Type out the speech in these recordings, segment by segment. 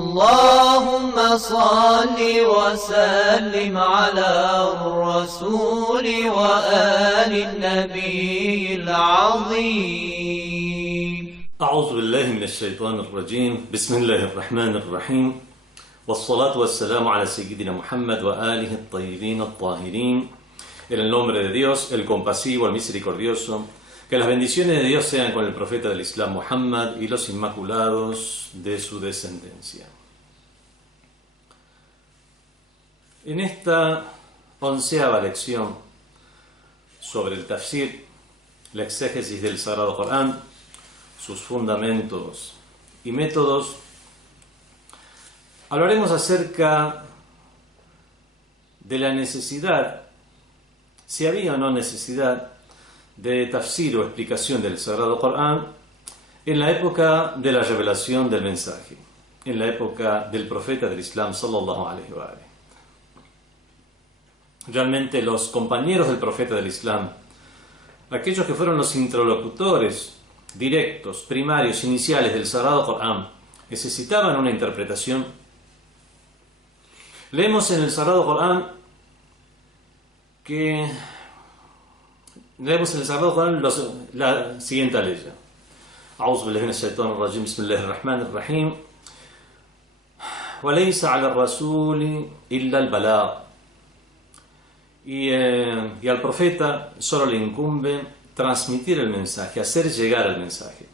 اللهم صل وسلم على الرسول وآل النبي العظيم. أعوذ بالله من الشيطان الرجيم. بسم الله الرحمن الرحيم، والصلاة والسلام على سيدنا Muhammad وآله الطيبين الطاهرين. En el nombre de Dios, el compasivo, el misericordioso, que las bendiciones de Dios sean con el profeta del Islam Muhammad y los inmaculados de su descendencia. En esta 11ª lección sobre el tafsir, la exégesis del Sagrado Corán, sus fundamentos y métodos, hablaremos acerca de la necesidad, si había o no necesidad, de tafsir o explicación del Sagrado Corán en la época de la revelación del mensaje, en la época del profeta del Islam sallallahu alaihi wa alihi. Realmente los compañeros del profeta del Islam, aquellos que fueron los interlocutores directos, primarios, iniciales del Sagrado Corán, necesitaban una interpretación. Leemos en el Sagrado Corán la siguiente ley. أعوذ بالله من الشيطان الرجيم بسم الله الرحمن الرحيم وليس على الرسول إلا البلاغ. Y al profeta solo le incumbe transmitir el mensaje, hacer llegar el mensaje.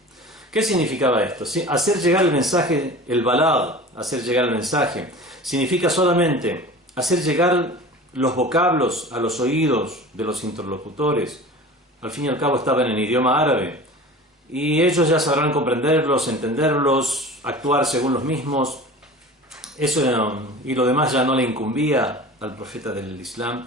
¿Qué significaba esto? ¿Sí? Hacer llegar el mensaje, el balagh, hacer llegar el mensaje, significa solamente hacer llegar los vocablos a los oídos de los interlocutores. Al fin y al cabo estaban en idioma árabe y ellos ya sabrán comprenderlos, entenderlos, actuar según los mismos. Eso y lo demás ya no le incumbía al profeta del Islam.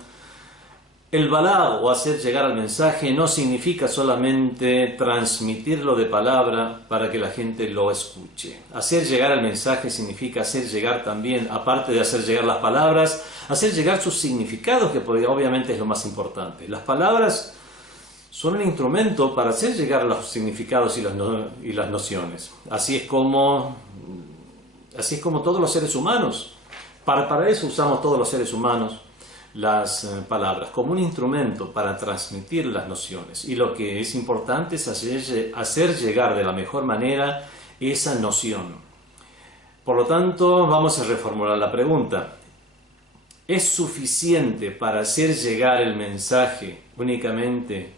El balagh o hacer llegar el mensaje no significa solamente transmitirlo de palabra para que la gente lo escuche. Hacer llegar el mensaje significa hacer llegar también, aparte de hacer llegar las palabras, hacer llegar sus significados, que obviamente es lo más importante. Las palabras son un instrumento para hacer llegar los significados y las nociones. Así es como todos los seres humanos. Para eso usamos todos los seres humanos las palabras, como un instrumento para transmitir las nociones. Y lo que es importante es hacer llegar de la mejor manera esa noción. Por lo tanto, vamos a reformular la pregunta. ¿Es suficiente para hacer llegar el mensaje únicamente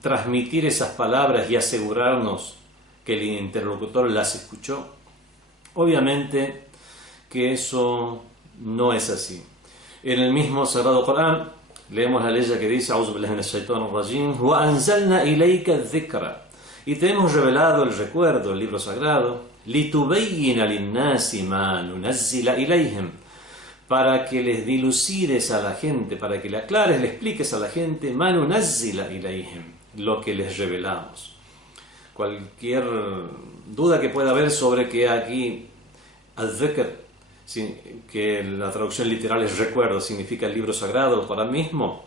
transmitir esas palabras y asegurarnos que el interlocutor las escuchó? Obviamente que eso no es así. En el mismo Sagrado Corán leemos la ley que dice أعوذ بالله من الشيطان الرجيم وأنزلنا إليك الذكر, y te hemos revelado el recuerdo, el libro sagrado, لتبين للناس ما ننزل إليهم, para que les dilucides a la gente, para que le aclares, le expliques a la gente ما ننزل إليهم, lo que les revelamos. Cualquier duda que pueda haber sobre que aquí al-dhikr, que la traducción literal es recuerdo, significa el libro sagrado, el Corán mismo,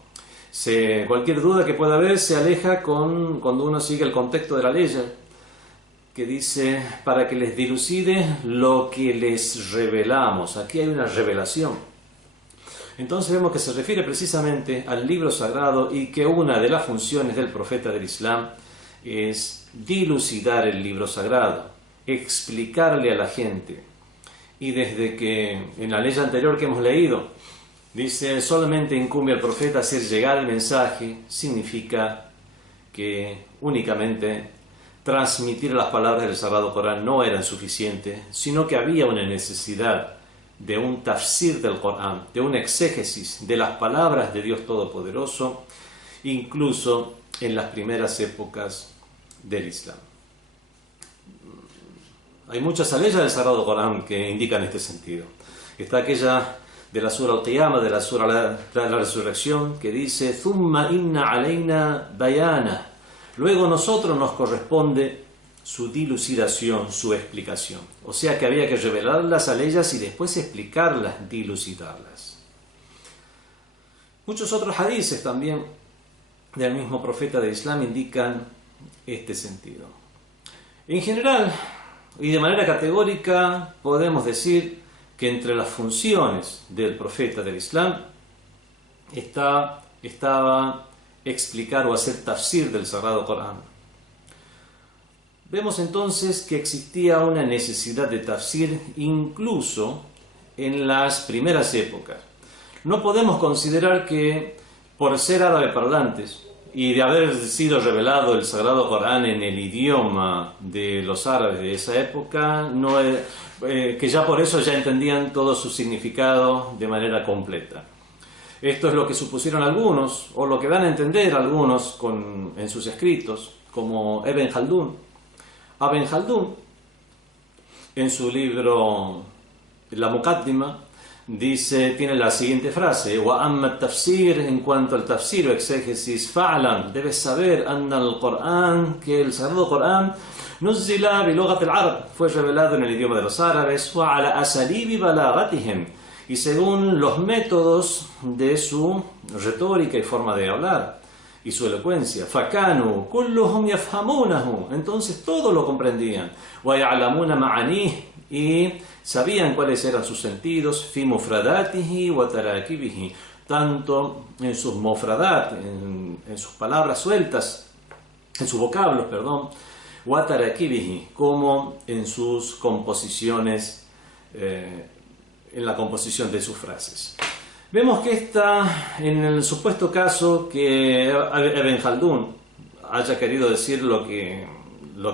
cualquier duda que pueda haber se aleja cuando uno sigue el contexto de la ley, que dice para que les dilucide lo que les revelamos. Aquí hay una revelación. Entonces vemos que se refiere precisamente al libro sagrado y que una de las funciones del profeta del Islam es dilucidar el libro sagrado, explicarle a la gente. Y desde que en la ley anterior que hemos leído dice solamente incumbe al profeta hacer llegar el mensaje, significa que únicamente transmitir las palabras del Sagrado Corán no eran suficientes, sino que había una necesidad de un tafsir del Corán, de una exégesis de las palabras de Dios Todopoderoso, incluso en las primeras épocas del Islam. Hay muchas leyes del Sagrado Corán que indican este sentido. Está aquella de la Sura Al-Qiyamah, de la Sura la Resurrección, que dice ثُمَّ إِنَّ عَلَيْنَا بَيَانَهُ, luego a nosotros nos corresponde su dilucidación, su explicación. O sea que había que revelarlas a ellas y después explicarlas, dilucidarlas. Muchos otros hadices también del mismo profeta del Islam indican este sentido. En general, y de manera categórica podemos decir que entre las funciones del profeta del Islam estaba explicar o hacer tafsir del Sagrado Corán. Vemos entonces que existía una necesidad de tafsir incluso en las primeras épocas. No podemos considerar que por ser árabe parlantes y de haber sido revelado el Sagrado Corán en el idioma de los árabes de esa época, que ya por eso ya entendían todo su significado de manera completa. Esto es lo que supusieron algunos, o lo que dan a entender algunos en sus escritos, como Ibn Khaldun. Ibn Khaldun, en su libro La Muqaddima, tiene la siguiente frase: "Wa amma tafsir", en cuanto al tafsir o exégesis, fa'lam, debes saber, anna al-Qur'an, que el Sagrado Corán, nuzzila bi lughat al-arab, fue revelado en el idioma de los árabes, wa ala asalibi balaghatihim, y según los métodos de su retórica y forma de hablar y su elocuencia. Fakanu kulluhum yafhamunahu, entonces todos lo comprendían. Wa ya'lamuna ma'anih, y sabían cuáles eran sus sentidos. Fi mufradatihi wa tarakibihi, tanto en sus mufradat, en sus palabras sueltas, en sus vocablos, perdón, wa tarakibihi, como en sus composiciones, en la composición de sus frases. Vemos que en el supuesto caso que Ibn Khaldun haya querido decir lo que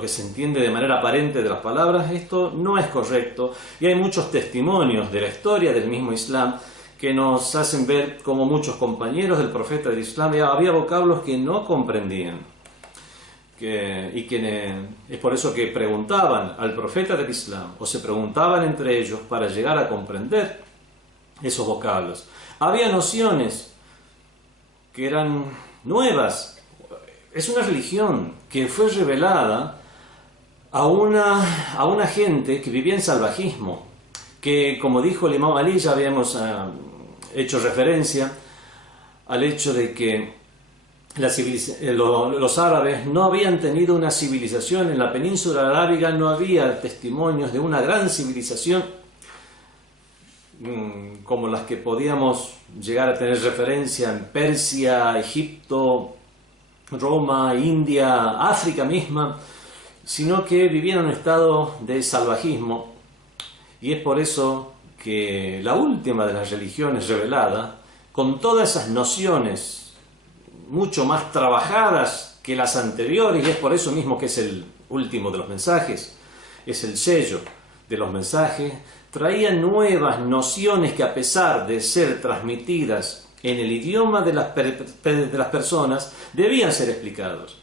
se entiende de manera aparente de las palabras, esto no es correcto, y hay muchos testimonios de la historia del mismo Islam que nos hacen ver como muchos compañeros del profeta del Islam había vocablos que no comprendían, es por eso que preguntaban al profeta del Islam, o se preguntaban entre ellos para llegar a comprender esos vocablos. Había nociones que eran nuevas. Es una religión que fue revelada a una gente que vivía en salvajismo, que, como dijo el Imam Ali, ya habíamos hecho referencia al hecho de que los árabes no habían tenido una civilización. En la península arábiga no había testimonios de una gran civilización como las que podíamos llegar a tener referencia en Persia, Egipto, Roma, India, África misma, sino que vivían en un estado de salvajismo. Y es por eso que la última de las religiones revelada, con todas esas nociones mucho más trabajadas que las anteriores, y es por eso mismo que es el último de los mensajes, es el sello de los mensajes, traía nuevas nociones que, a pesar de ser transmitidas en el idioma de las personas, debían ser explicados.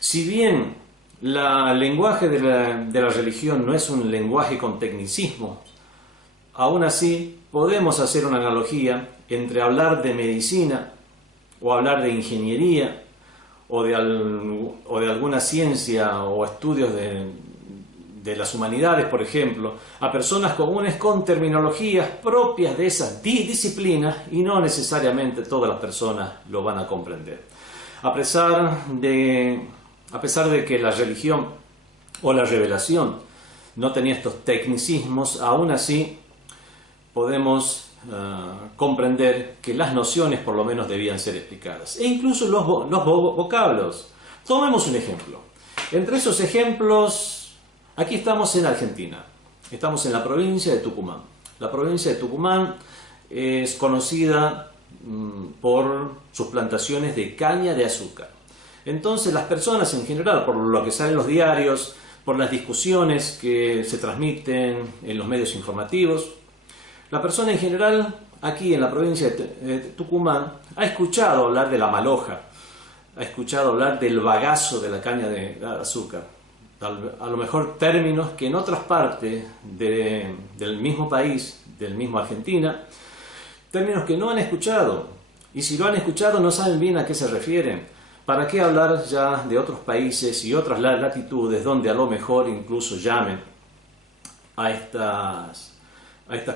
Si bien el lenguaje de la religión no es un lenguaje con tecnicismo, aún así podemos hacer una analogía entre hablar de medicina o hablar de ingeniería o de alguna ciencia o estudios de las humanidades, por ejemplo, a personas comunes con terminologías propias de esas disciplinas, y no necesariamente todas las personas lo van a comprender. A pesar de que la religión o la revelación no tenía estos tecnicismos, aún así podemos comprender que las nociones por lo menos debían ser explicadas, e incluso los vocablos. Tomemos un ejemplo. Entre esos ejemplos, aquí estamos en Argentina, estamos en la provincia de Tucumán. La provincia de Tucumán es conocida por sus plantaciones de caña de azúcar. Entonces las personas en general, por lo que salen en los diarios, por las discusiones que se transmiten en los medios informativos, la persona en general aquí en la provincia de Tucumán ha escuchado hablar de la maloja, ha escuchado hablar del bagazo de la caña de azúcar. A lo mejor términos que en otras partes del mismo país, del mismo Argentina, términos que no han escuchado, y si lo han escuchado no saben bien a qué se refieren. ¿Para qué hablar ya de otros países y otras latitudes donde a lo mejor incluso llamen a estas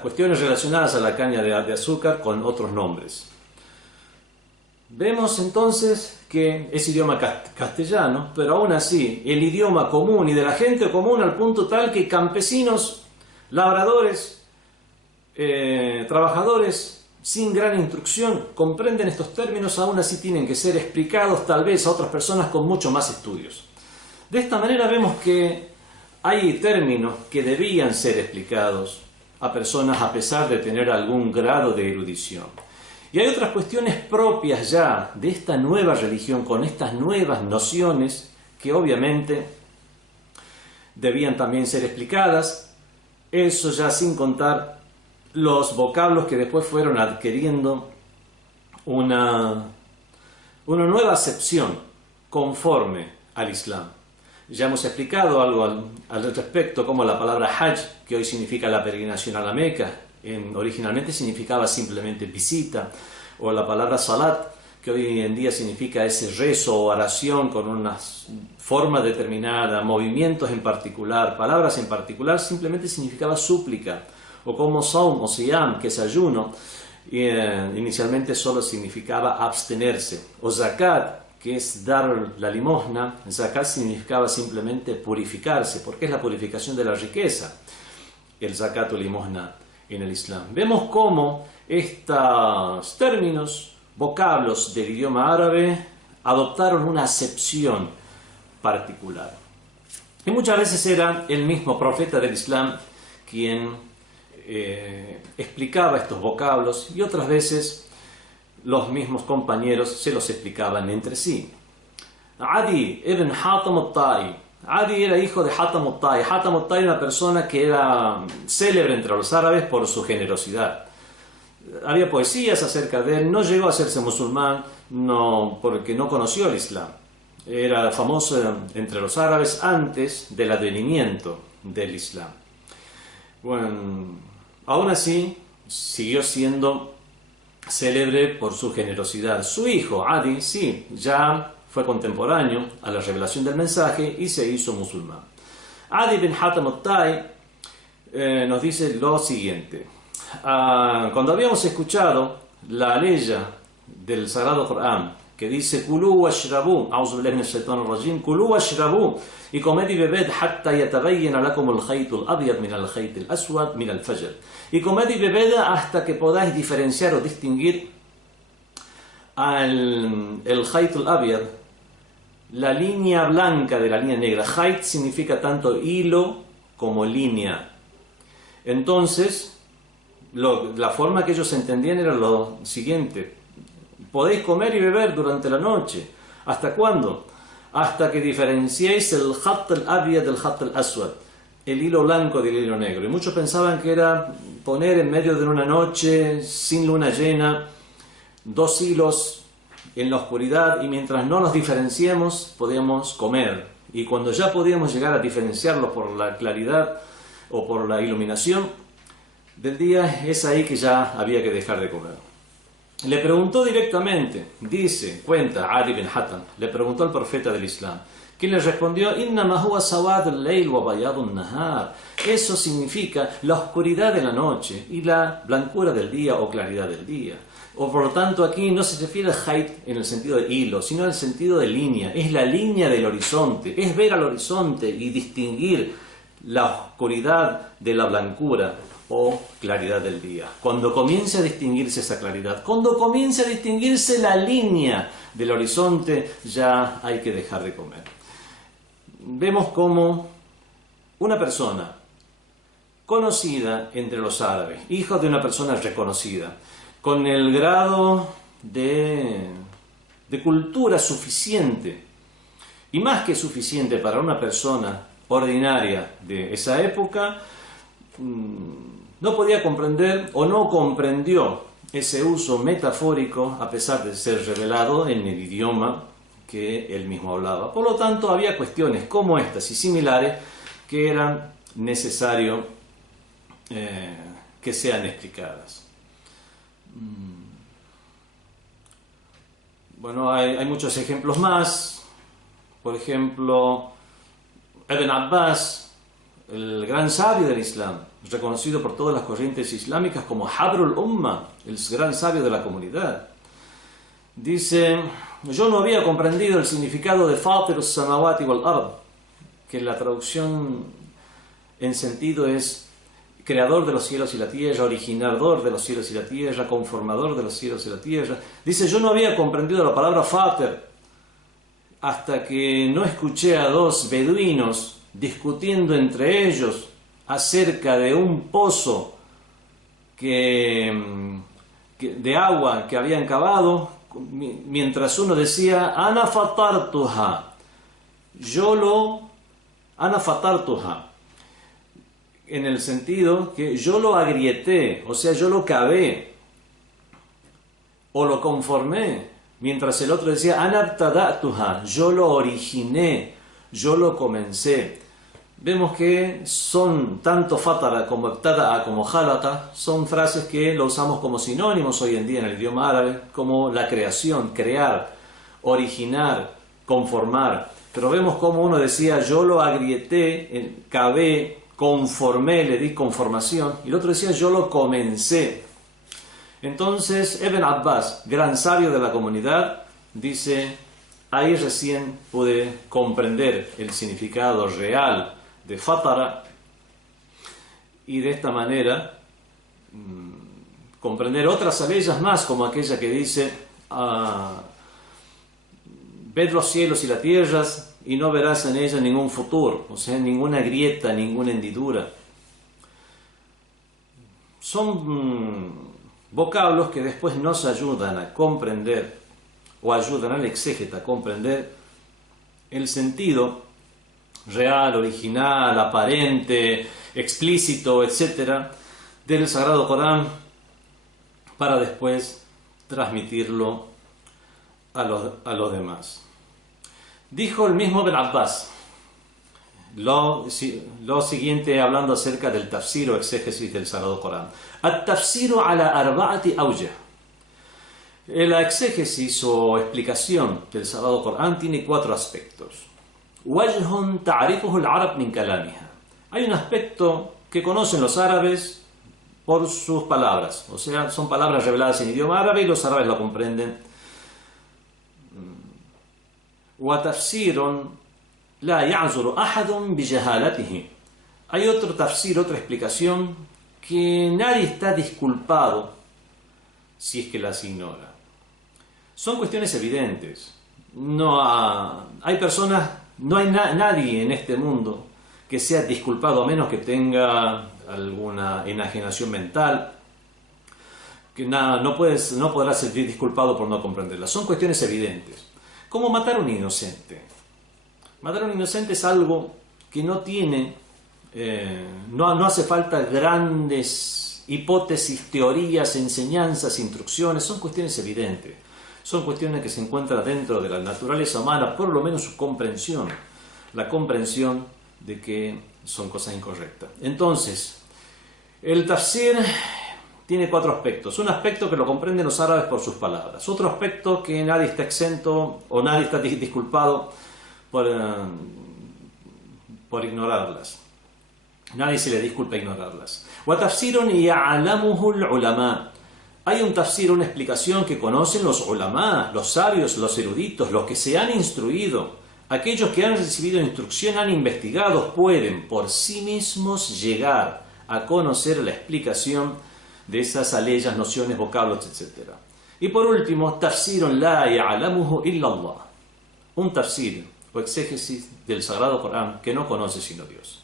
cuestiones relacionadas a la caña de azúcar con otros nombres? Vemos entonces que es idioma castellano, pero aún así el idioma común y de la gente común al punto tal que campesinos, labradores, trabajadores sin gran instrucción comprenden estos términos, aún así tienen que ser explicados tal vez a otras personas con mucho más estudios. De esta manera vemos que hay términos que debían ser explicados a personas a pesar de tener algún grado de erudición. Y hay otras cuestiones propias ya de esta nueva religión, con estas nuevas nociones, que obviamente debían también ser explicadas. Eso ya sin contar los vocablos que después fueron adquiriendo una nueva acepción conforme al Islam. Ya hemos explicado algo al respecto, como la palabra Hajj, que hoy significa la peregrinación a la Meca, originalmente significaba simplemente visita, o la palabra Salat, que hoy en día significa ese rezo o oración con una forma determinada, movimientos en particular, palabras en particular, simplemente significaba súplica, o como Saum o Siyam, que es ayuno, inicialmente solo significaba abstenerse, o Zakat, que es dar la limosna. Zakat significaba simplemente purificarse, porque es la purificación de la riqueza, el zakat o limosna en el Islam. Vemos cómo estos términos, vocablos del idioma árabe, adoptaron una acepción particular. Y muchas veces era el mismo profeta del Islam quien explicaba estos vocablos, y otras veces los mismos compañeros se los explicaban entre sí. Adi ibn Hatam al-Ta'i. Adi era hijo de Hatam al-Ta'i. Hatam al-Ta'i era una persona que era célebre entre los árabes por su generosidad. Había poesías acerca de él. No llegó a hacerse musulmán porque no conoció el Islam. Era famoso entre los árabes antes del advenimiento del Islam. Bueno, aún así siguió siendo célebre por su generosidad. Su hijo, Adi, sí, ya fue contemporáneo a la revelación del mensaje y se hizo musulmán. Adi bin Hatam al-Ta'i nos dice lo siguiente. Cuando habíamos escuchado la ley del Sagrado Corán, que dice Kulu washrabu, a'udhu billahi minash shaitanir rajim, Kulu washrabu, y comed y bebed hatta yatabayyana lakum al-khayt al-abyad min al-khayt al-aswad min al-fajr. Y comed y bebed hasta que podáis diferenciar o distinguir el khayt al-abyad, la línea blanca de la línea negra. Khayt significa tanto hilo como línea. Entonces, la forma que ellos entendían era lo siguiente: podéis comer y beber durante la noche. ¿Hasta cuándo? Hasta que diferenciéis el khat al-abyad del khat al-aswad, el hilo blanco del hilo negro. Y muchos pensaban que era poner en medio de una noche sin luna llena dos hilos en la oscuridad, y mientras no los diferenciemos podíamos comer, y cuando ya podíamos llegar a diferenciarlos por la claridad o por la iluminación del día, es ahí que ya había que dejar de comer. Le preguntó directamente, cuenta Adi bin Hatam, le preguntó al profeta del Islam, quien le respondió: Innama huwa sawad al-layl wa bayad an-nahar. Eso significa la oscuridad de la noche y la blancura del día o claridad del día. O por lo tanto aquí no se refiere a hayt en el sentido de hilo, sino en el sentido de línea. Es la línea del horizonte, es ver al horizonte y distinguir la oscuridad de la blancura o claridad del día. Cuando comience a distinguirse esa claridad, cuando comience a distinguirse la línea del horizonte, ya hay que dejar de comer. Vemos cómo una persona conocida entre los árabes, hijo de una persona reconocida, con el grado de cultura suficiente, y más que suficiente para una persona ordinaria de esa época, no podía comprender o no comprendió ese uso metafórico a pesar de ser revelado en el idioma que él mismo hablaba. Por lo tanto, había cuestiones como estas y similares que eran necesario que sean explicadas. Bueno, hay muchos ejemplos más. Por ejemplo, Ibn Abbas, el gran sabio del Islam, reconocido por todas las corrientes islámicas como Habrul Ummah, el gran sabio de la comunidad. Dice, yo no había comprendido el significado de Fatir as-samawati wal ard, que la traducción en sentido es creador de los cielos y la tierra, originador de los cielos y la tierra, conformador de los cielos y la tierra. Dice, yo no había comprendido la palabra Fatir hasta que no escuché a dos beduinos discutiendo entre ellos acerca de un pozo de agua que habían cavado, mientras uno decía, Ana fatartuha, Ana fatartuha, en el sentido que yo lo agrieté, o sea, yo lo cavé, o lo conformé, mientras el otro decía, Ana abtada'tuha, yo lo originé, yo lo comencé. Vemos que son tanto fatara como abtada'a como jalata, son frases que lo usamos como sinónimos hoy en día en el idioma árabe, como la creación, crear, originar, conformar. Pero vemos como uno decía, yo lo agrieté, cavé, conformé, le di conformación, y el otro decía, yo lo comencé. Entonces Ibn Abbas, gran sabio de la comunidad, dice, ahí recién pude comprender el significado real de fatara, y de esta manera comprender otras aleyas más, como aquella que dice, ved los cielos y las tierras y no verás en ellas ningún futuro, o sea, ninguna grieta, ninguna hendidura. Son vocablos que después nos ayudan a comprender, o ayudan al exégeta a comprender el sentido real, original, aparente, explícito, etc., del Sagrado Corán, para después transmitirlo a los demás. Dijo el mismo Ibn Abbas lo siguiente, hablando acerca del tafsir o exégesis del Sagrado Corán. At-tafsiru ala arba'ati awjah. La exégesis o explicación del Sagrado Corán tiene 4 aspectos. Wajhun ta'rifuhu al-arab min kalamiha. Hay un aspecto que conocen los árabes por sus palabras, o sea, son palabras reveladas en idioma árabe y los árabes lo comprenden. Wa tafsirun la ya'zuru ahadun bi jahalatihi. Hay otro tafsir, otra explicación que nadie está disculpado si es que las ignora. Son cuestiones evidentes. Hay personas, no hay nadie en este mundo que sea disculpado, a menos que tenga alguna enajenación mental, que no podrá ser disculpado por no comprenderlas. Son cuestiones evidentes. Como matar a un inocente. Matar a un inocente es algo que no tiene, no hace falta grandes hipótesis, teorías, enseñanzas, instrucciones. Son cuestiones evidentes. Son cuestiones que se encuentran dentro de la naturaleza humana, por lo menos su comprensión. La comprensión de que son cosas incorrectas. Entonces, el tafsir tiene 4 aspectos. Un aspecto que lo comprenden los árabes por sus palabras. Otro aspecto que nadie está exento o nadie está disculpado por ignorarlas. Nadie se le disculpa ignorarlas. Wa tafsirun ya'lamuhu al-ulama. Hay un tafsir, una explicación que conocen los ulama, los sabios, los eruditos, los que se han instruido. Aquellos que han recibido instrucción, han investigado, pueden por sí mismos llegar a conocer la explicación de esas aleyas, nociones, vocablos, etc. Y por último, tafsirun la ya'lamuhu illa Allah. Un tafsir o exégesis del Sagrado Corán que no conoce sino Dios.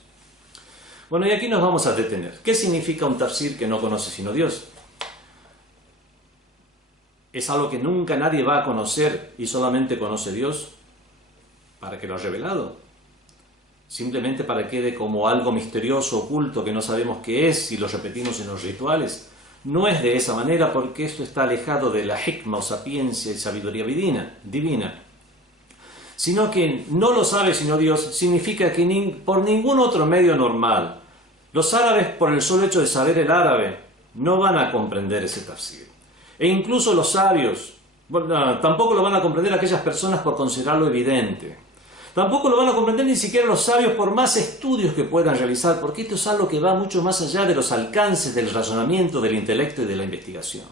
Bueno, y aquí nos vamos a detener. ¿Qué significa un tafsir que no conoce sino Dios? ¿Es algo que nunca nadie va a conocer y solamente conoce Dios? ¿Para que lo ha revelado? ¿Simplemente para que quede como algo misterioso, oculto, que no sabemos qué es y lo repetimos en los rituales? No es de esa manera, porque esto está alejado de la hikma o sapiencia y sabiduría divina. Sino que no lo sabe sino Dios, significa que por ningún otro medio normal, los árabes, por el solo hecho de saber el árabe, no van a comprender ese tafsir. E incluso los sabios, tampoco lo van a comprender aquellas personas por considerarlo evidente. Tampoco lo van a comprender ni siquiera los sabios por más estudios que puedan realizar, porque esto es algo que va mucho más allá de los alcances del razonamiento, del intelecto y de la investigación.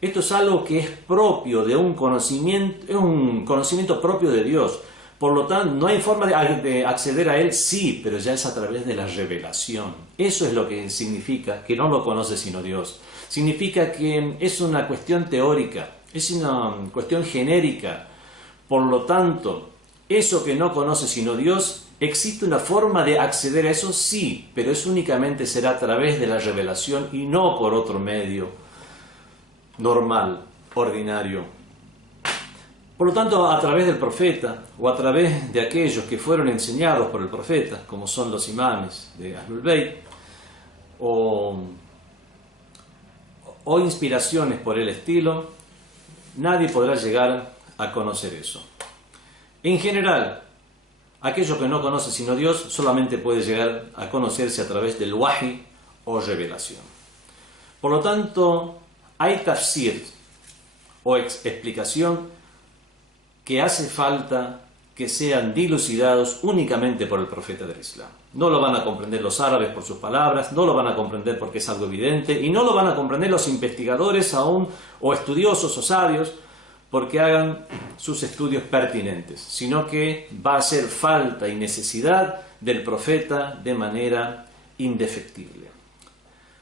Esto es algo que es propio de un conocimiento propio de Dios. Por lo tanto, no hay forma de acceder a Él, sí, pero ya es a través de la revelación. Eso es lo que significa que no lo conoce sino Dios. Significa que es una cuestión teórica, es una cuestión genérica. Por lo tanto, eso que no conoce sino Dios, ¿existe una forma de acceder a eso? Sí, pero eso únicamente será a través de la revelación y no por otro medio normal, ordinario. Por lo tanto, a través del profeta o a través de aquellos que fueron enseñados por el profeta, como son los imames de Ahlul Bayt, o inspiraciones por el estilo, nadie podrá llegar a conocer eso. En general, aquello que no conoce sino Dios solamente puede llegar a conocerse a través del wahi o revelación. Por lo tanto, hay tafsir o explicación que hace falta que sean dilucidados únicamente por el profeta del Islam. No lo van a comprender los árabes por sus palabras, no lo van a comprender porque es algo evidente, y no lo van a comprender los investigadores aún, o estudiosos o sabios, porque hagan sus estudios pertinentes, sino que va a ser falta y necesidad del profeta de manera indefectible.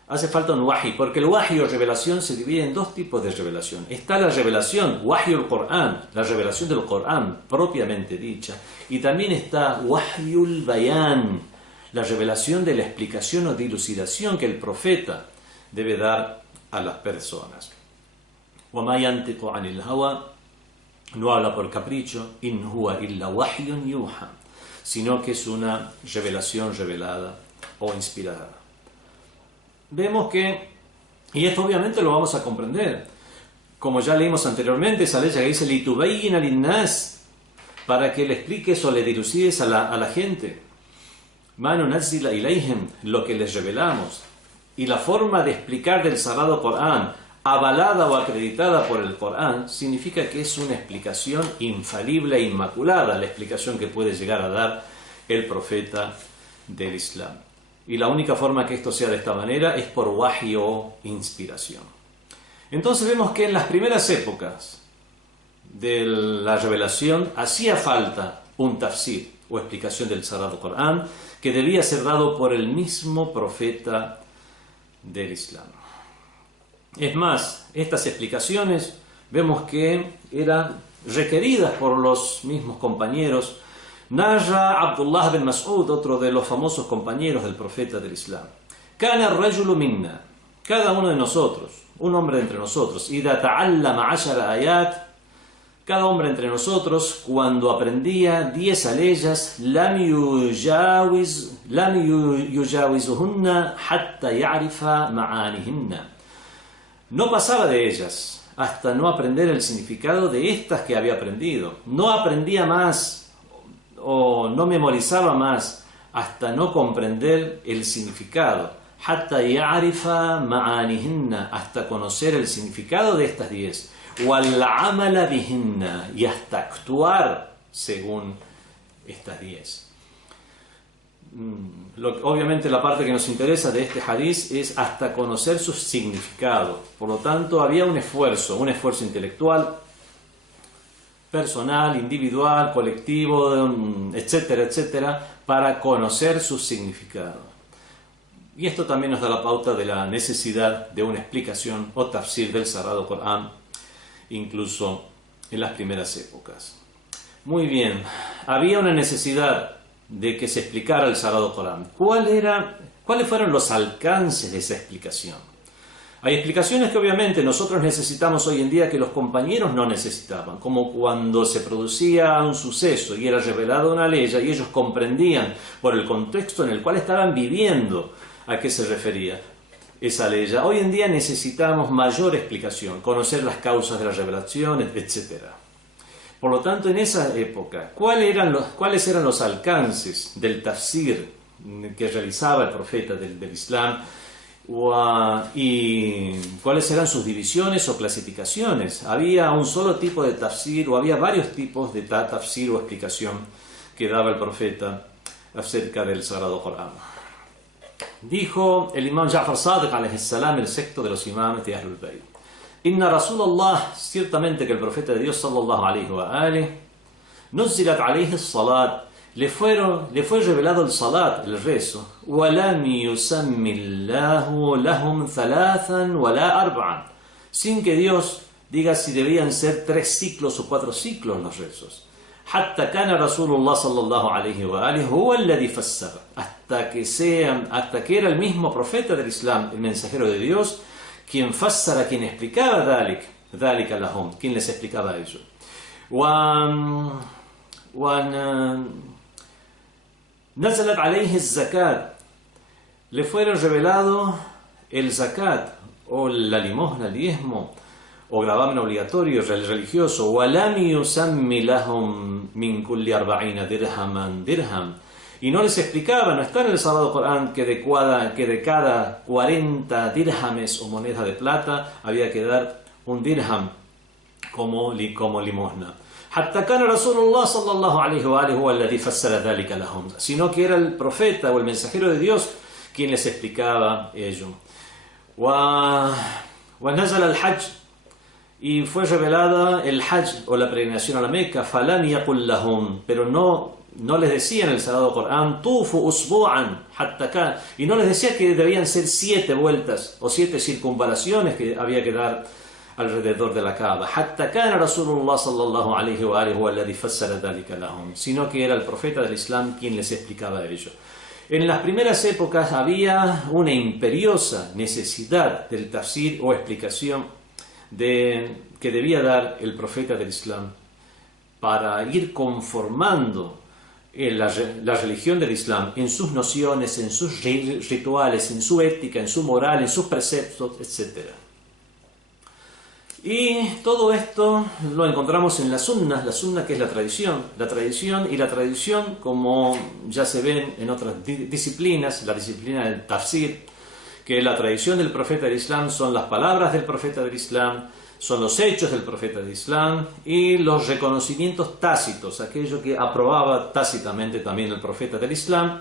Hace falta un wahi, porque el wahi o revelación se divide en dos tipos de revelación. Está la revelación, wahi al-Qur'an, la revelación del Qur'an propiamente dicha, y también está wahyul bayan, la revelación de la explicación o dilucidación que el profeta debe dar a las personas. وَمَا يَنْتِقُ عَنِ الْهَوَى, no habla por capricho, إِنْ هُوَ إِلَّا وَحْيٌ يُوحَى, sino que es una revelación revelada o inspirada. Vemos que, y esto obviamente lo vamos a comprender, como ya leímos anteriormente, esa ley que dice لِتُبَيِّنَ لِلنَّاسِ, para que le expliques o le dilucides a la gente, مَا نُنَزِّلَ إِلَيْهِمْ, lo que les revelamos, y la forma de explicar del Sagrado Corán, avalada o acreditada por el Corán, significa que es una explicación infalible e inmaculada, la explicación que puede llegar a dar el profeta del Islam. Y la única forma que esto sea de esta manera es por wahi o inspiración. Entonces vemos que en las primeras épocas de la revelación hacía falta un tafsir o explicación del Sagrado Corán que debía ser dado por el mismo profeta del Islam. Es más, estas explicaciones vemos que eran requeridas por los mismos compañeros. Narra Abdullah bin Mas'ud, otro de los famosos compañeros del profeta del Islam. Kana ar-rajulu minna, cada uno de nosotros, un hombre entre nosotros, idha ta'allama 10 ayat, cada hombre entre nosotros, cuando aprendía 10 aleyas, lam yujawizuhunna hatta ya'rifa ma'anihinna. No pasaba de ellas hasta no aprender el significado de estas que había aprendido. No aprendía más o no memorizaba más hasta no comprender el significado. Hatta ya'rifa ma'anihinna, hasta conocer el significado de estas 10. Wal amala bihinna, y hasta actuar según estas 10. Obviamente la parte que nos interesa de este hadiz es hasta conocer su significado. Por lo tanto, había un esfuerzo intelectual, personal, individual, colectivo, etcétera, etcétera, para conocer su significado. Y esto también nos da la pauta de la necesidad de una explicación o tafsir del Sagrado Corán, incluso en las primeras épocas. Muy bien, había una necesidad de que se explicara el Sagrado Corán. ¿Cuáles fueron los alcances de esa explicación? Hay explicaciones que obviamente nosotros necesitamos hoy en día que los compañeros no necesitaban, como cuando se producía un suceso y era revelada una ley y ellos comprendían por el contexto en el cual estaban viviendo a qué se refería esa ley. Hoy en día necesitamos mayor explicación, conocer las causas de las revelaciones, etc. Por lo tanto, en esa época, ¿cuáles eran los alcances del tafsir que realizaba el profeta del Islam? ¿Y cuáles eran sus divisiones o clasificaciones? ¿Había un solo tipo de tafsir o había varios tipos de tafsir o explicación que daba el profeta acerca del Sagrado Corán? Dijo el imam Ja'far Sadiq alayhi salam, el sexto de los imames de Ahlul Bayt: Inna Rasulallah, ciertamente que el profeta de Dios sallallahu alaihi wa alihi, nuzilat alayhi salat, le fue revelado el salat, el rezo, وَلَمْ يُسَمِّ اللَّهُ لَهُمْ ثَلَاثًا وَلَا أَرْبَعًا, sin que Dios diga si debían ser 3 ciclos o 4 ciclos los rezos. حتى كان رسول الله صلى الله عليه وآله هو الذي فسر, hasta que era el mismo profeta del Islam, el mensajero de Dios, quien fassara, quien explicaba ذلك لهم, quien les explicaba ello. نزلت عليه الزكاة, le fueron revelado el zakat o la limosna, el diezmo o gravamen obligatorio religioso. وَلَمْ يُسَمِّ لَهُمْ مِنْ كُلِّ 40 دِرْهَمًا dirham, y no les explicaba, no está en el Sagrado Corán que de cada 40 dirhames o moneda de plata había que dar un dirham como limosna. حتى كان رسول الله صلى الله عليه وآله هو الذي فسر ذلك لهم, sino que era el profeta o el mensajero de Dios quien les explicaba ello. ونزل الحج, y fue revelada el Hajj o la peregrinación a la Meca. فَلَمْ يَقُلْ لَهُمْ, pero no les decía en el Sagrado Corán طُوفُوا أُسْبُوعًا حَتَّى كَانَ, y no les decía que debían ser 7 vueltas o 7 circunvalaciones que había que dar alrededor de la Kaaba. حَتَّى كَانَ رَسُولُ اللَّهِ صَلَّى اللَّهُ عَلَيْهِ وَآلِهِ هُوَ الَّذِي فَسَّرَ ذَلِكَ لَهُمْ, sino que era el profeta del Islam quien les explicaba ello. En las primeras épocas había una imperiosa necesidad del tafsir o explicación que debía dar el profeta del Islam para ir conformando la religión del Islam en sus nociones, en sus rituales, en su ética, en su moral, en sus preceptos, etc. Y todo esto lo encontramos en la sunna que es la tradición y la tradición, como ya se ven en otras disciplinas, la disciplina del tafsir, que la tradición del profeta del Islam son las palabras del profeta del Islam, son los hechos del profeta del Islam y los reconocimientos tácitos, aquello que aprobaba tácitamente también el profeta del Islam.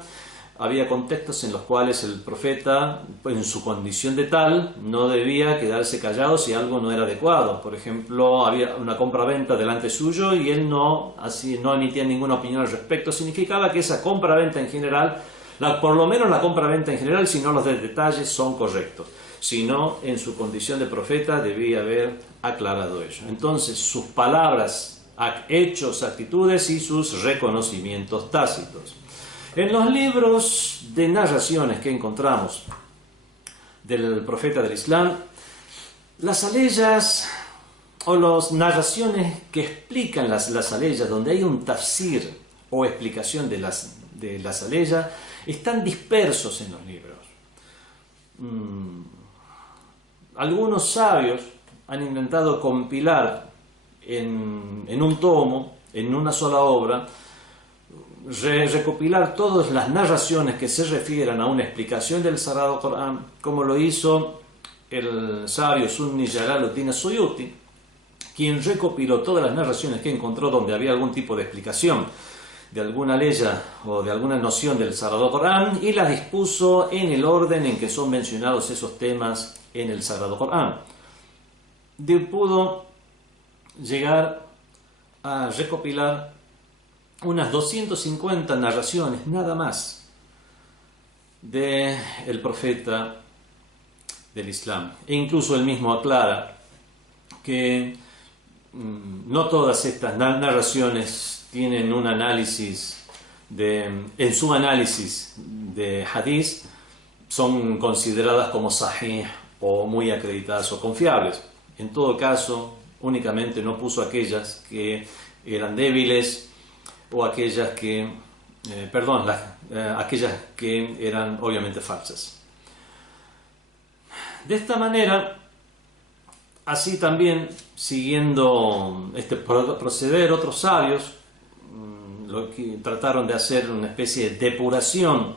Había contextos en los cuales el profeta, en su condición de tal, no debía quedarse callado si algo no era adecuado. Por ejemplo, había una compra-venta delante suyo y él no emitía ninguna opinión al respecto. Significaba que esa compra-venta en general, por lo menos la compra-venta en general, si no los detalles son correctos. Si no, en su condición de profeta debía haber aclarado ello. Entonces, sus palabras, hechos, actitudes y sus reconocimientos tácitos. En los libros de narraciones que encontramos del profeta del Islam, las aleyas o las narraciones que explican las aleyas, donde hay un tafsir o explicación de las aleyas, están dispersos en los libros. Algunos sabios han intentado compilar en un tomo, en una sola obra, recopilar todas las narraciones que se refieran a una explicación del Sagrado Corán, como lo hizo el sabio Sunni Jalaluddin Suyuti, quien recopiló todas las narraciones que encontró donde había algún tipo de explicación de alguna ley o de alguna noción del Sagrado Corán y las dispuso en el orden en que son mencionados esos temas en el Sagrado Corán. Pudo llegar a recopilar unas 250 narraciones nada más del profeta del Islam, e incluso él mismo aclara que no todas estas narraciones tienen un análisis en su análisis de hadith son consideradas como sahih o muy acreditadas o confiables. En todo caso, únicamente no puso aquellas que eran débiles o aquellas que eran obviamente falsas. De esta manera, así también, siguiendo este proceder, otros sabios lo que trataron de hacer una especie de depuración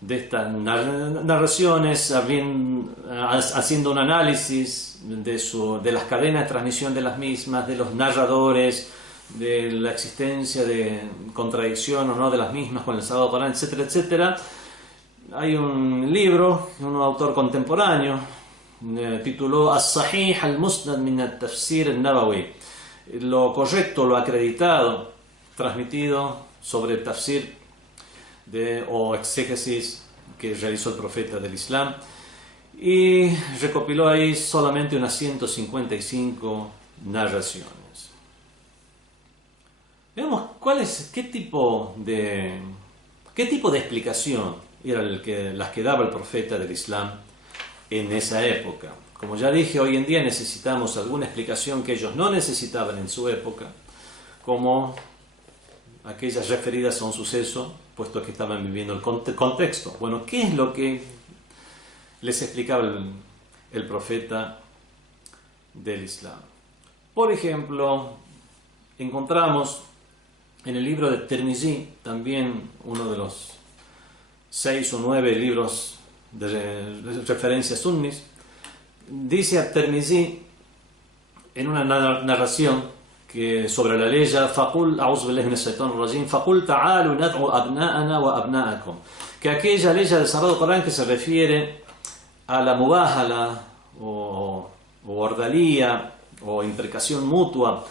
de estas narraciones, haciendo un análisis de las cadenas de transmisión de las mismas, de los narradores, de la existencia de contradicción o no de las mismas con el Sagrado Corán, etcétera, etcétera. Hay un libro, un autor contemporáneo tituló As-Sahih al-Musnad min al-Tafsir al-Nabawi, lo correcto, lo acreditado, transmitido sobre el tafsir o exégesis que realizó el profeta del Islam, y recopiló ahí solamente unas 155 narraciones. Veamos qué tipo de explicación era las que daba el profeta del Islam en esa época. Como ya dije, hoy en día necesitamos alguna explicación que ellos no necesitaban en su época, como aquellas referidas a un suceso, puesto que estaban viviendo el contexto. Bueno, ¿qué es lo que les explicaba el profeta del Islam? Por ejemplo, encontramos en el libro de Tirmidhi, también uno de los 6 o 9 libros de referencias sunnis, dice a Tirmidhi en una narración que sobre la ley فَقُلْ أَعُوذُ بِاللَّهِ مِنَ الشَّيْطَانِ الرَّجِيمِ فَقُلْ تَعَالُوا نَدْعُ أَبْنَاءَنَا وَأَبْنَاءَكُمْ, que aquella ley del Sagrado Corán que se refiere a la mubahala o ordalía o imprecación mutua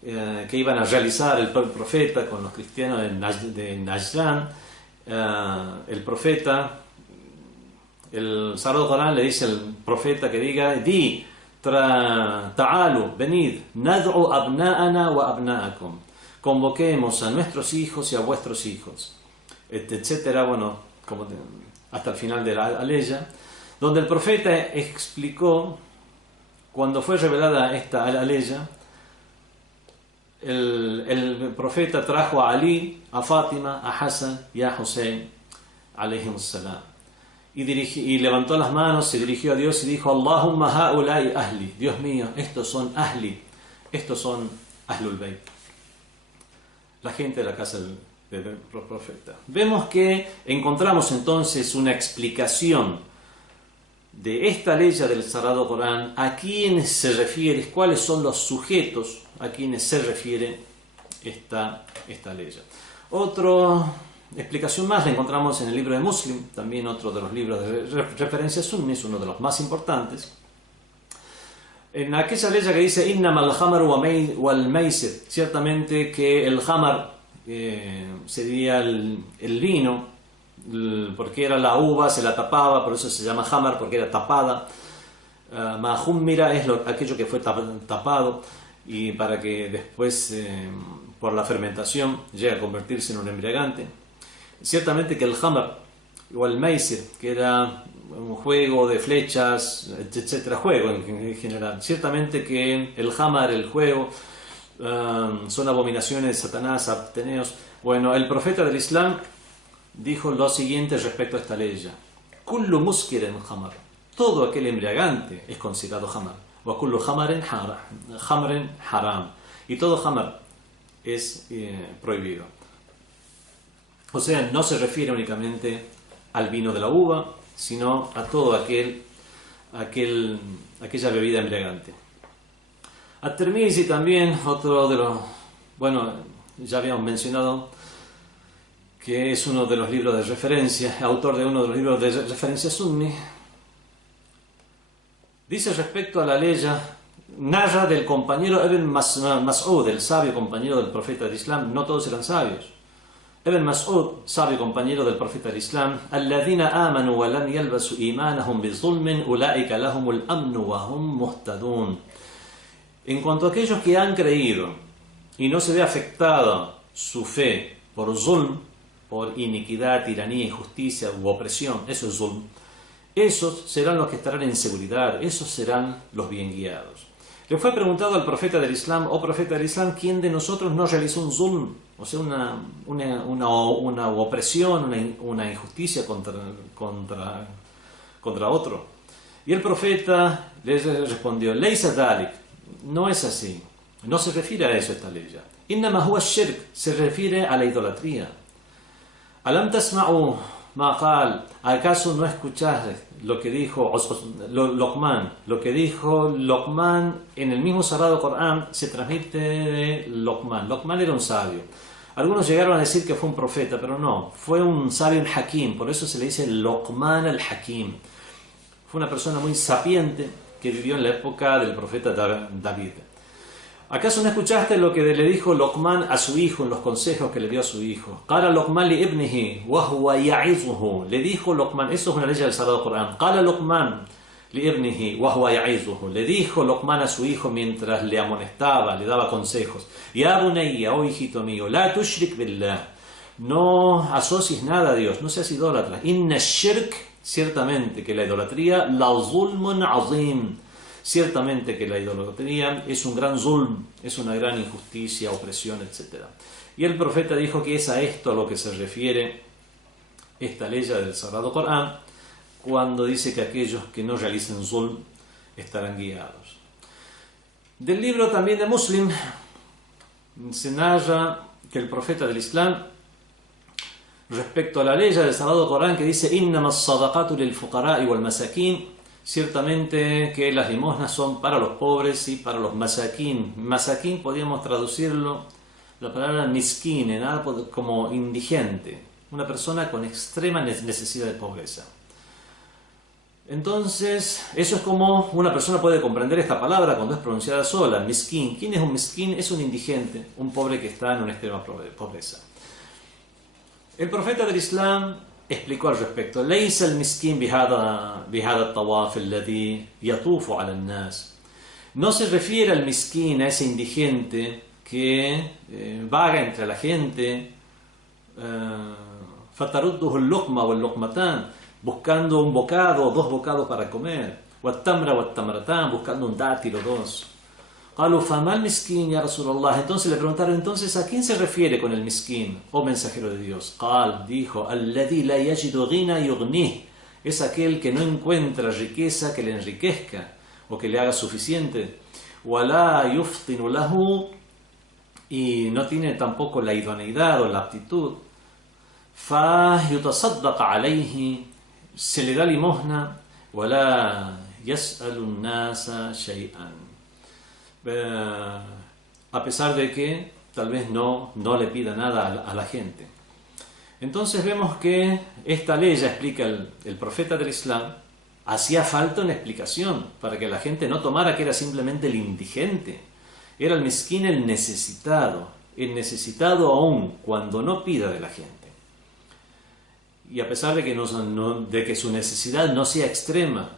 que iban a realizar el profeta con los cristianos de Najran, el profeta, el Sagrado Corán le dice al profeta que diga: di, ta'alu, venid, nad'u abna'ana wa abna'akum, convoquemos a nuestros hijos y a vuestros hijos, etcétera, bueno, hasta el final de la aleya, donde el profeta explicó, cuando fue revelada esta aleya, el profeta trajo a Ali, a Fátima, a Hassan y a Hussein alayhimus salam, y levantó las manos, se dirigió a Dios y dijo: Allahumma ha'ulai ahli, Dios mío, estos son ahli, estos son ahlul bayt, la gente de la casa del profeta. Vemos que encontramos entonces una explicación de esta ley del Sagrado Corán, a quiénes se refiere, cuáles son los sujetos a quienes se refiere esta ley. Otra explicación más la encontramos en el libro de Muslim, también otro de los libros de referencia sunnis, uno de los más importantes. En aquella ley que dice: Innamal hamaru wal maisir, ciertamente que el hamar sería el vino, porque era la uva, se la tapaba, por eso se llama hamar, porque era tapada. Mahummira es aquello que fue tapado, y para que después por la fermentación llegue a convertirse en un embriagante. Ciertamente que el hamar o el maisir, que era un juego de flechas, etcétera, juego en general, ciertamente que el hamar, el juego, son abominaciones de Satanás, absteneos. Bueno, el profeta del Islam dijo lo siguiente respecto a esta ley: kullu muskirin hamar, todo aquel embriagante es considerado hamar, wa kullu hamarin haram, y todo hamar es prohibido. O sea, no se refiere únicamente al vino de la uva, sino a todo aquella bebida embriagante. At-Tirmidhi también, otro de los, bueno, ya habíamos mencionado que es uno de los libros de referencia, autor de uno de los libros de referencia sunni, dice respecto a la ley, narra del compañero Ibn Mas'ud, el sabio compañero del profeta del Islam. No todos eran sabios. Ibn Mas'ud, sabio compañero del profeta del Islam: alladhina amanu wa lam yalbasu imanahum bizulmin ulaika lahumul amnu wa hum muhtadun. En cuanto a aquellos que han creído y no se ve afectada su fe por zulm, por iniquidad, tiranía, injusticia u opresión, eso es zulm, esos serán los que estarán en seguridad, esos serán los bien guiados. Le fue preguntado al profeta del Islam: oh profeta del Islam, ¿quién de nosotros no realizó un zulm? O sea, una opresión, una injusticia contra otro. Y el profeta les respondió: Laysa dhalik, no es así, no se refiere a eso esta ley. Innama huwa shirk, se refiere a la idolatría. Alam tasma'u ma qal, ¿acaso no escuchaste lo que dijo Luqman? Lo que dijo Luqman en el mismo Sagrado Corán se transmite de Luqman. Luqman era un sabio. Algunos llegaron a decir que fue un profeta, pero no, fue un sabio, un hakim, por eso se le dice Luqman al-Hakim. Fue una persona muy sapiente que vivió en la época del profeta David. ¿Acaso no escuchaste lo que le dijo Luqman a su hijo en los consejos que le dio a su hijo? Qala Luqman li ibnihi wa huwa ya'izuhu. Le dijo Luqman, eso es una ley del Sagrado Corán. Qala Luqman li ibnihi wa huwa ya'izuhu. Le dijo Luqman a su hijo mientras le amonestaba, le daba consejos. Ya bunayya, oh hijito mío, la tushrik billah. No asocies nada a Dios, no seas idólatra. Inna shirk, ciertamente que la idolatría, la zulmun azim. Ciertamente que la idolatría es un gran zulm, es una gran injusticia, opresión, etc. Y el profeta dijo que es a esto a lo que se refiere esta ley del Sagrado Corán, cuando dice que aquellos que no realicen zulm estarán guiados. Del libro también de Muslim se narra que el profeta del Islam, respecto a la ley del Sagrado Corán que dice innama as-sadaqatu lil fuqara'i wal masakin, ciertamente que las limosnas son para los pobres y para los masakin. Masakin podríamos traducirlo, la palabra miskin, como indigente, una persona con extrema necesidad de pobreza. Entonces, eso es como una persona puede comprender esta palabra cuando es pronunciada sola, miskin. ¿Quién es un miskin? Es un indigente, un pobre que está en una extrema pobreza. El profeta del Islam explicó al respecto: ليس المسكين بهذا الطواف الذي يطوف على الناس. No se refiere al miskin, a ese indigente que vaga entre la gente, فَتَرُدُّهُ اللُّقْمَ وَاللُّقْمَتَانِ, buscando un bocado o dos bocados para comer, وَالتَّمْرَ وَالتَّمْرَتَانِ, buscando un dátil o dos. قالوا فما المسكين يا رسول الله. Entonces le preguntaron, entonces ¿a quién se refiere con el miskin, oh mensajero de Dios? قال, dijo, الذي لا يجد غنى يغنيه, es aquel que no encuentra riqueza que le enriquezca o que le haga suficiente. ولا يفطن له, y no tiene tampoco la idoneidad o la aptitud. فيتصدق عليه, se le da limosna. ولا يسأل الناس شيئا, a pesar de que tal vez no le pida nada a la gente. Entonces vemos que esta ley, ya explica el profeta del Islam, hacía falta una explicación para que la gente no tomara que era simplemente el indigente. Era el miskin, el necesitado aún cuando no pida de la gente. Y a pesar de que, de que su necesidad no sea extrema,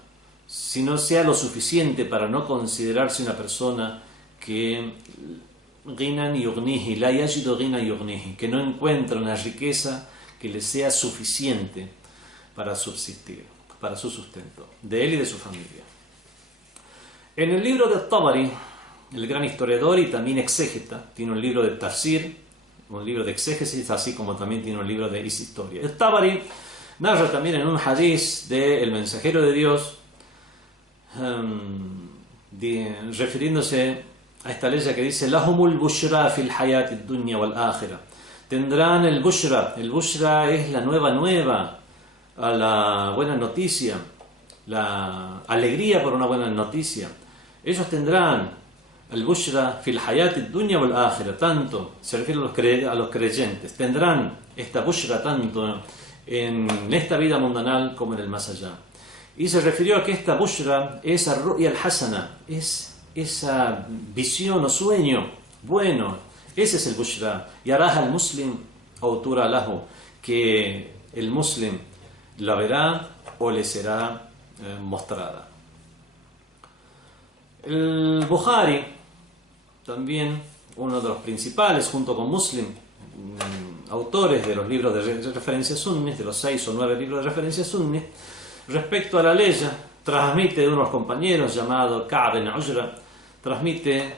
si no sea lo suficiente para no considerarse una persona que que no encuentra una riqueza que le sea suficiente para subsistir, para su sustento, de él y de su familia. En el libro de Tabari, el gran historiador y también exégeta, tiene un libro de tafsir, un libro de exégesis, así como también tiene un libro de historia. El Tabari narra también en un hadith del mensajero de Dios, refiriéndose a esta ley que dice lahumul bushra fil hayati dunya wal akhirah, tendrán el bushra es la nueva, a la buena noticia, la alegría por una buena noticia. Ellos tendrán el bushra fil hayati dunya wal akhirah, tanto se refiere a los creyentes, tendrán esta bushra tanto en esta vida mundanal como en el más allá. Y se refirió a que esta bushra es ar-ru'ya al-hasana, es esa visión o sueño bueno, ese es el bushra. Y araha al-muslim autura lahu, que el muslim la verá o le será mostrada. El Bukhari, también uno de los principales, junto con Muslim, autores de los libros de referencia sunnis, de los 6 o 9 libros de referencia sunnis, respecto a la ley, transmite de unos compañeros llamado Ka'b ibn Ujra, transmite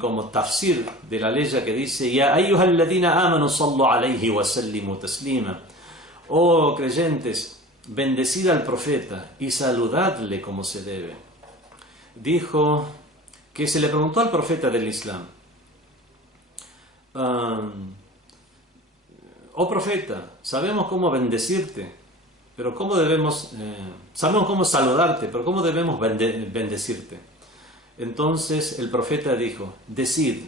como tafsir de la ley que dice: Ya ayyuhal ladina amanu sallu alayhi wa sallimu taslima. Oh creyentes, bendecid al profeta y saludadle como se debe. Dijo que se le preguntó al profeta del Islam: oh profeta, sabemos cómo bendecirte, pero ¿cómo debemos, sabemos cómo saludarte, pero ¿cómo debemos bendecirte? Entonces el profeta dijo: decid,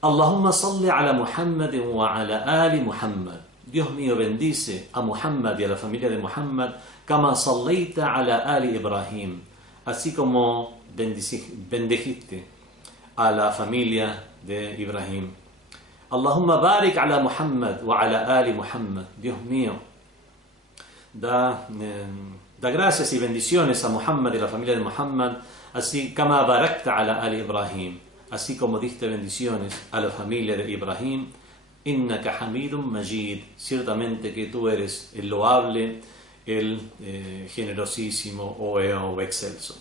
Allahumma salli ala Muhammad wa ala ali Muhammad. Dios mío, bendice a Muhammad y a la familia de Muhammad, kama sallaita ala ali Ibrahim, así como bendijiste a la familia de Ibrahim. Allahumma barik ala Muhammad wa ala ali Muhammad. Dios mío, da gracias y bendiciones a Muhammad y a la familia de Muhammad, así kama barakta ala ali Ibrahim, así como diste bendiciones a la familia de Ibrahim. Innaka hamidun majid, ciertamente que tú eres el loable, el generosísimo o excelso.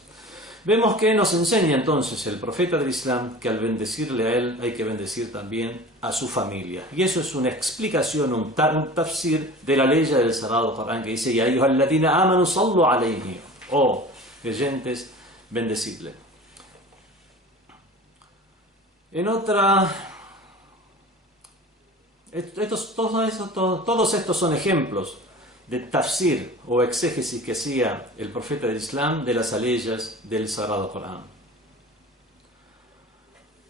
Vemos que nos enseña entonces el profeta del Islam que al bendecirle a él hay que bendecir también a su familia. Y eso es una explicación, un tafsir de la ley del Sagrado Corán que dice: Ya ayyuhalladhina amanu sallu alayhi, oh creyentes, bendecidle. En otra... Todos estos son ejemplos de tafsir o exégesis que hacía el profeta del Islam de las aleyas del Sagrado Corán.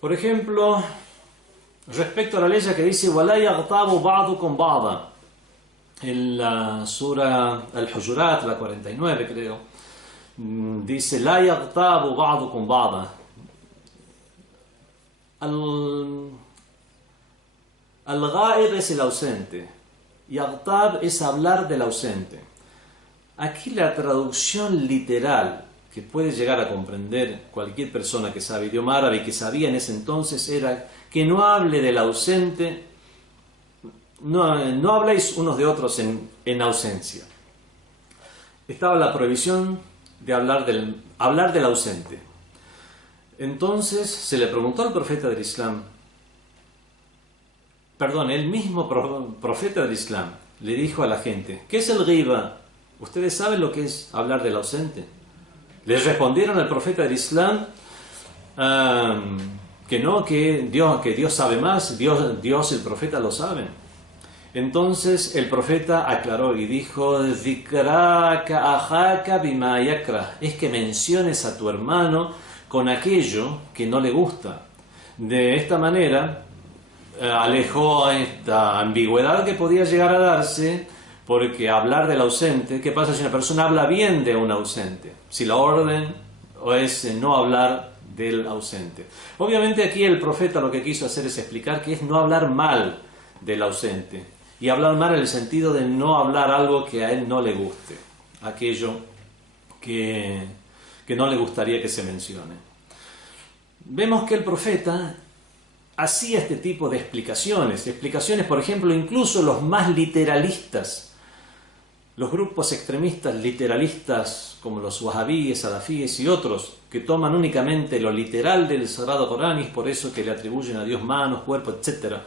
Por ejemplo, respecto a la ley que dice وَلَا يَغْتَابُ بَعْضُكُمْ بَعْضًا, en la sura Al-Hujurat, la 49 creo, dice لَا يَغْتَابُ بَعْضُكُمْ بَعْضًا. Al-Ghaib es el ausente, Yaghtab es hablar del ausente. Aquí la traducción literal que puede llegar a comprender cualquier persona que sabe idioma árabe y que sabía en ese entonces era que no hable del ausente, no habléis unos de otros en ausencia. Estaba la prohibición de hablar del ausente. Entonces se le preguntó al profeta del Islam, el mismo profeta del Islam le dijo a la gente: ¿qué es el ghiba? ¿Ustedes saben lo que es hablar del ausente? Les respondieron al profeta del Islam que no, que Dios sabe más, Dios el profeta lo saben. Entonces el profeta aclaró y dijo: "Dhikraka ajaka bima yakrah", es que menciones a tu hermano con aquello que no le gusta. De esta manera alejó esta ambigüedad que podía llegar a darse, porque hablar del ausente, ¿qué pasa si una persona habla bien de un ausente? Si la orden es no hablar del ausente. Obviamente aquí el profeta lo que quiso hacer es explicar que es no hablar mal del ausente, y hablar mal en el sentido de no hablar algo que a él no le guste, aquello que no le gustaría que se mencione. Vemos que el profeta hacía este tipo de explicaciones, por ejemplo, incluso los más literalistas, los grupos extremistas literalistas como los wahabíes, salafíes y otros, que toman únicamente lo literal del Sagrado Corán, y es por eso que le atribuyen a Dios manos, cuerpo, etc.,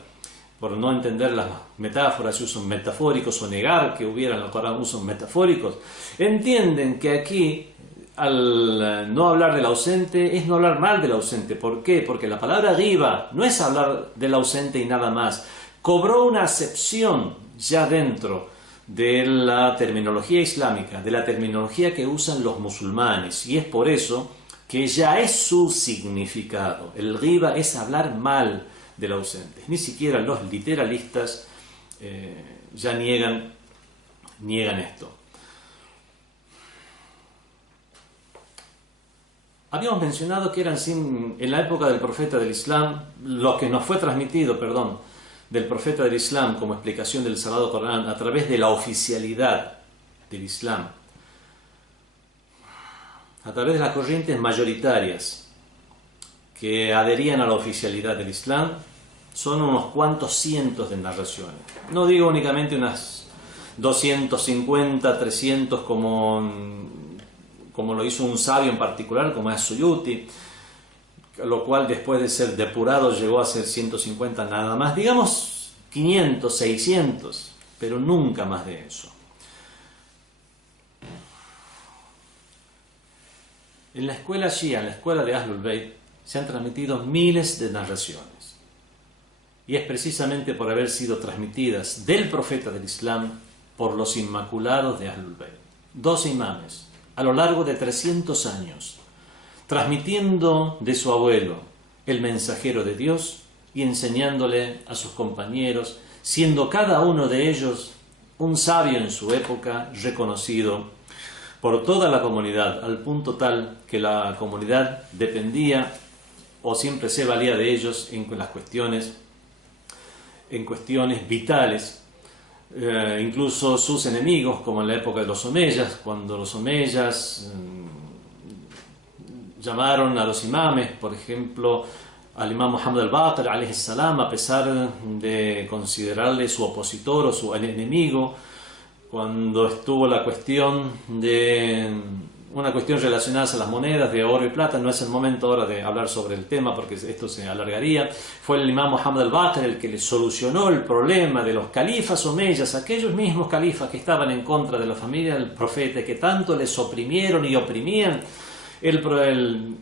por no entender las metáforas y usos metafóricos, o negar que hubiera en el Corán usos metafóricos, entienden que aquí, al no hablar del ausente, es no hablar mal del ausente. ¿Por qué? Porque la palabra ghiba no es hablar del ausente y nada más. Cobró una acepción ya dentro de la terminología islámica, de la terminología que usan los musulmanes, y es por eso que ya es su significado. El ghiba es hablar mal del ausente. Ni siquiera los literalistas ya niegan esto. Habíamos mencionado que eran en la época del profeta del Islam, lo que nos fue transmitido, del profeta del Islam como explicación del Sagrado Corán a través de la oficialidad del Islam, a través de las corrientes mayoritarias que adherían a la oficialidad del Islam, son unos cuantos cientos de narraciones. No digo únicamente unas 250, 300 como lo hizo un sabio en particular, como es Suyuti, lo cual después de ser depurado llegó a ser 150 nada más. Digamos 500, 600, pero nunca más de eso. En la escuela Shia, en la escuela de Ahlul Bayt, se han transmitido miles de narraciones. Y es precisamente por haber sido transmitidas del profeta del Islam por los inmaculados de Ahlul Bayt. 12 imames a lo largo de 300 años, transmitiendo de su abuelo, el mensajero de Dios, y enseñándole a sus compañeros siendo cada uno de ellos un sabio en su época, reconocido por toda la comunidad, al punto tal que la comunidad dependía o siempre se valía de ellos en cuestiones vitales. Incluso sus enemigos, como en la época de los omeyas, cuando los omeyas llamaron a los imames, por ejemplo, al imam Muhammad al-Baqir, alayhi salam, a pesar de considerarle su opositor o su enemigo, cuando estuvo una cuestión relacionada a las monedas de oro y plata. No es el momento ahora de hablar sobre el tema porque esto se alargaría. Fue el imam Muhammad al-Baqir el que le solucionó el problema de los califas omeyas, aquellos mismos califas que estaban en contra de la familia del profeta, que tanto les oprimieron y oprimían. El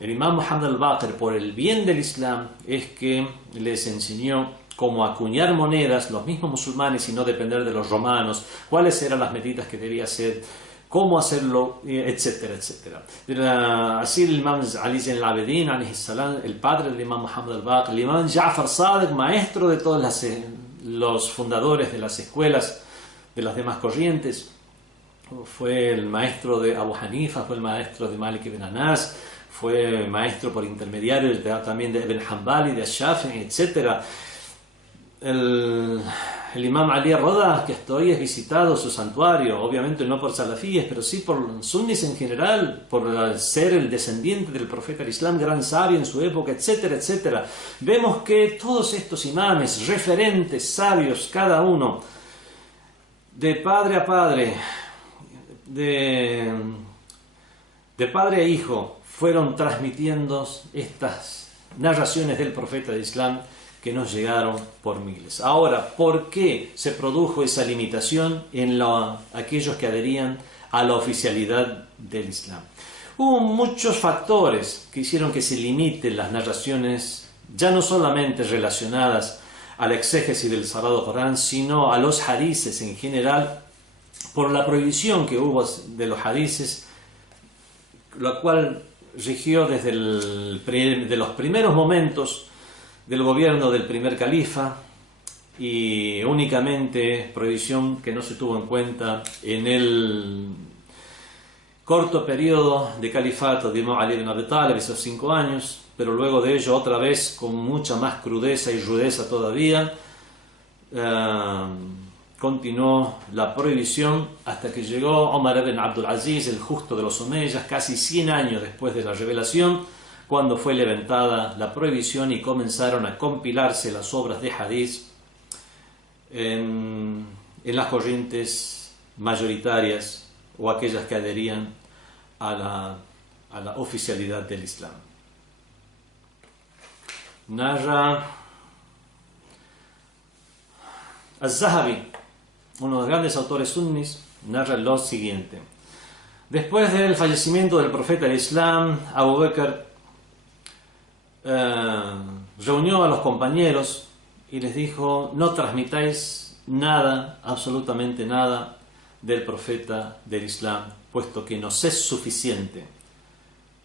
imam Muhammad al-Baqir, por el bien del Islam, es que les enseñó cómo acuñar monedas, los mismos musulmanes, y no depender de los romanos, cuáles eran las medidas que debía hacer, cómo hacerlo, etcétera, etcétera. Así el imam Ali Zain al-Abidin, alayhi salam, el padre del imam Muhammad al-Baqir, el imam Ja'far Sadiq, maestro de todos los fundadores de las escuelas de las demás corrientes, fue el maestro de Abu Hanifa, fue el maestro de Malik ibn Anas, fue maestro por intermediario también de Ibn Hanbal y de Shafi'i, etc. El imam Ali Roda, que hasta hoy es visitado su santuario, obviamente no por salafíes, pero sí por sunnis en general, por ser el descendiente del profeta del Islam, gran sabio en su época, etcétera, etcétera. Vemos que todos estos imames, referentes, sabios, cada uno, de padre a padre, de padre a hijo, fueron transmitiendo estas narraciones del profeta del Islam que nos llegaron por miles. Ahora, ¿por qué se produjo esa limitación en aquellos que adherían a la oficialidad del Islam? Hubo muchos factores que hicieron que se limiten las narraciones, ya no solamente relacionadas al exégesis del Sagrado Corán, sino a los hadices en general, por la prohibición que hubo de los hadices, la cual rigió desde de los primeros momentos del gobierno del primer califa, y únicamente prohibición que no se tuvo en cuenta en el corto periodo de califato de Imam Ali ibn Abi Talib, esos 5 años, pero luego de ello otra vez con mucha más crudeza y rudeza todavía, continuó la prohibición hasta que llegó Omar ibn Abdul Aziz, el justo de los omeyas, casi 100 años después de la revelación, cuando fue levantada la prohibición y comenzaron a compilarse las obras de hadith en las corrientes mayoritarias o aquellas que adherían a la oficialidad del Islam. Narra Al-Zahabi, uno de los grandes autores sunnis, narra lo siguiente: después del fallecimiento del profeta del Islam, Abu Bakr reunió a los compañeros y les dijo: no transmitáis nada, absolutamente nada, del profeta del Islam, puesto que nos es suficiente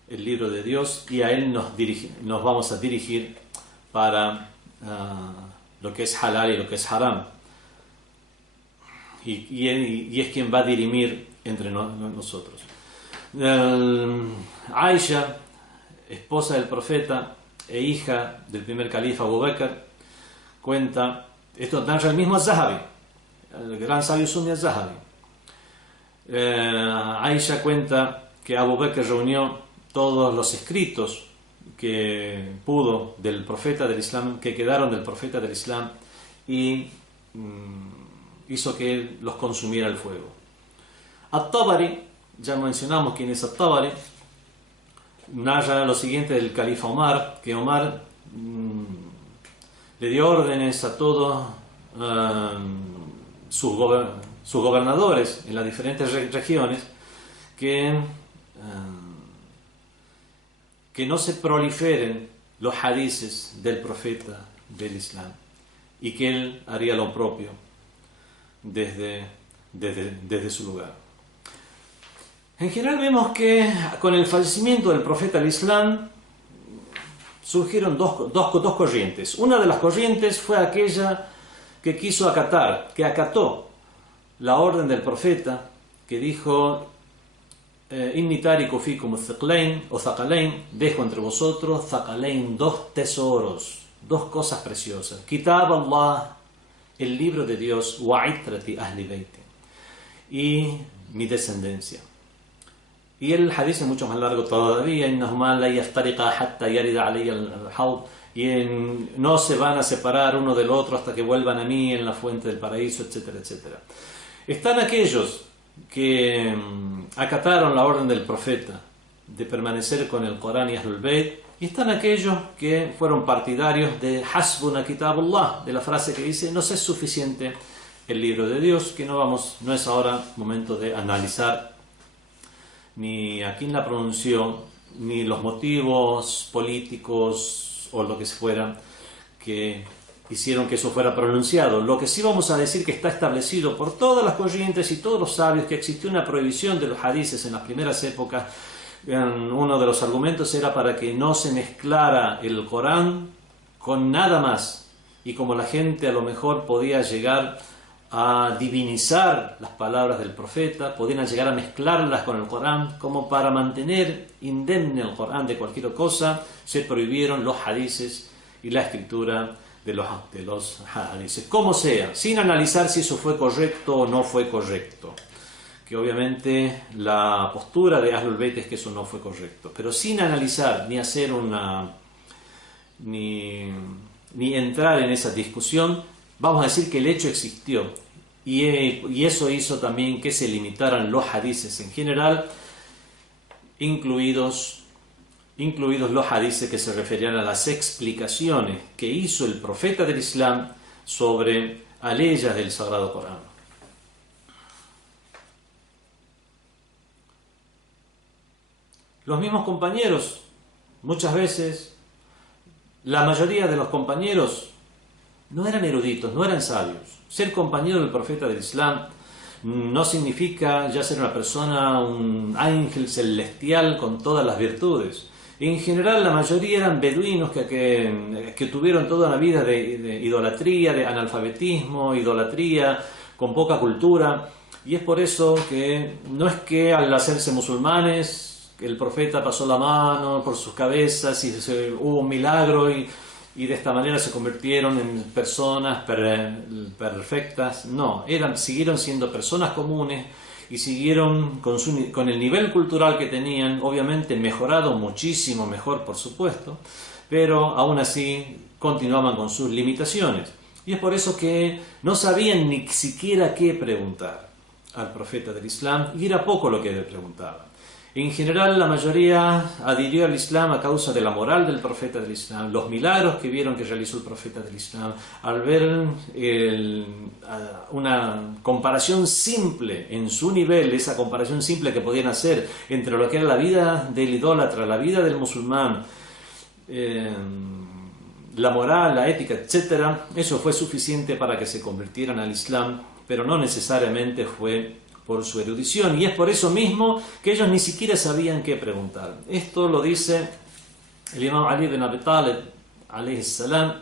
el libro de Dios y a él nos vamos a dirigir para lo que es halal y lo que es haram, y es quien va a dirimir entre nosotros. Aisha, esposa del profeta e hija del primer califa Abu Bakr, cuenta, esto narra el mismo Zahabi, el gran sabio suní Zahabi. Aisha cuenta que Abu Bakr reunió todos los escritos que pudo del profeta del Islam, que quedaron del profeta del Islam, y hizo que él los consumiera el fuego. At-Tabari, ya mencionamos quién es At-Tabari, narra lo siguiente del califa Omar, que Omar le dio órdenes a todos sus gobernadores en las diferentes regiones que no se proliferen los hadices del profeta del Islam, y que él haría lo propio desde su lugar. En general vemos que con el fallecimiento del profeta del Islam surgieron dos corrientes. Una de las corrientes fue aquella que quiso acatar, que acató la orden del profeta, que dijo: Inni tariku fikum thaqlain o thaqalain, dejo entre vosotros thaqalain, dos tesoros, dos cosas preciosas. Kitab Allah, el libro de Dios, wa itrati ahli baiti, y mi descendencia. Y el hadith es mucho más largo todavía: innahuma la yaftariqa hatta yarida alayya al-hawd, y no se van a separar uno del otro hasta que vuelvan a mí en la fuente del paraíso, etcétera, etcétera. Están aquellos que acataron la orden del profeta de permanecer con el Corán y Ahlul Bayt, y están aquellos que fueron partidarios de Hasbuna Kitabullah, de la frase que dice: nos es suficiente el libro de Dios, que no es ahora momento de analizar ni a quién la pronunció, ni los motivos políticos o lo que fuera que hicieron que eso fuera pronunciado. Lo que sí vamos a decir que está establecido por todas las corrientes y todos los sabios, que existió una prohibición de los hadices en las primeras épocas. Uno de los argumentos era para que no se mezclara el Corán con nada más, y como la gente a lo mejor podía llegar a divinizar las palabras del profeta, podían llegar a mezclarlas con el Corán, como para mantener indemne el Corán de cualquier cosa, se prohibieron los hadices y la escritura de los hadices, como sea, sin analizar si eso fue correcto o no fue correcto, que obviamente la postura de Ahlul Bayt es que eso no fue correcto, pero sin analizar ni hacer ni entrar en esa discusión, vamos a decir que el hecho existió, y eso hizo también que se limitaran los hadices en general, incluidos los hadices que se referían a las explicaciones que hizo el profeta del Islam sobre aleyas del Sagrado Corán. Los mismos compañeros, muchas veces, la mayoría de los compañeros no eran eruditos, no eran sabios. Ser compañero del profeta del Islam no significa ya ser una persona, un ángel celestial con todas las virtudes. En general, la mayoría eran beduinos que tuvieron toda una vida de idolatría, de analfabetismo, idolatría, con poca cultura. Y es por eso que no es que al hacerse musulmanes el profeta pasó la mano por sus cabezas y hubo un milagro y de esta manera se convirtieron en personas perfectas. No, siguieron siendo personas comunes y siguieron con el nivel cultural que tenían, obviamente mejorado muchísimo mejor, por supuesto, pero aún así continuaban con sus limitaciones. Y es por eso que no sabían ni siquiera qué preguntar al profeta del Islam, y era poco lo que le preguntaban. En general, la mayoría adhirió al Islam a causa de la moral del profeta del Islam, los milagros que vieron que realizó el profeta del Islam, al ver una comparación simple en su nivel, esa comparación simple que podían hacer entre lo que era la vida del idólatra, la vida del musulmán, la moral, la ética, etc. Eso fue suficiente para que se convirtieran al Islam, pero no necesariamente fue por su erudición, y es por eso mismo que ellos ni siquiera sabían qué preguntar. Esto lo dice el Imam Ali ibn Abi Talib alayhi salam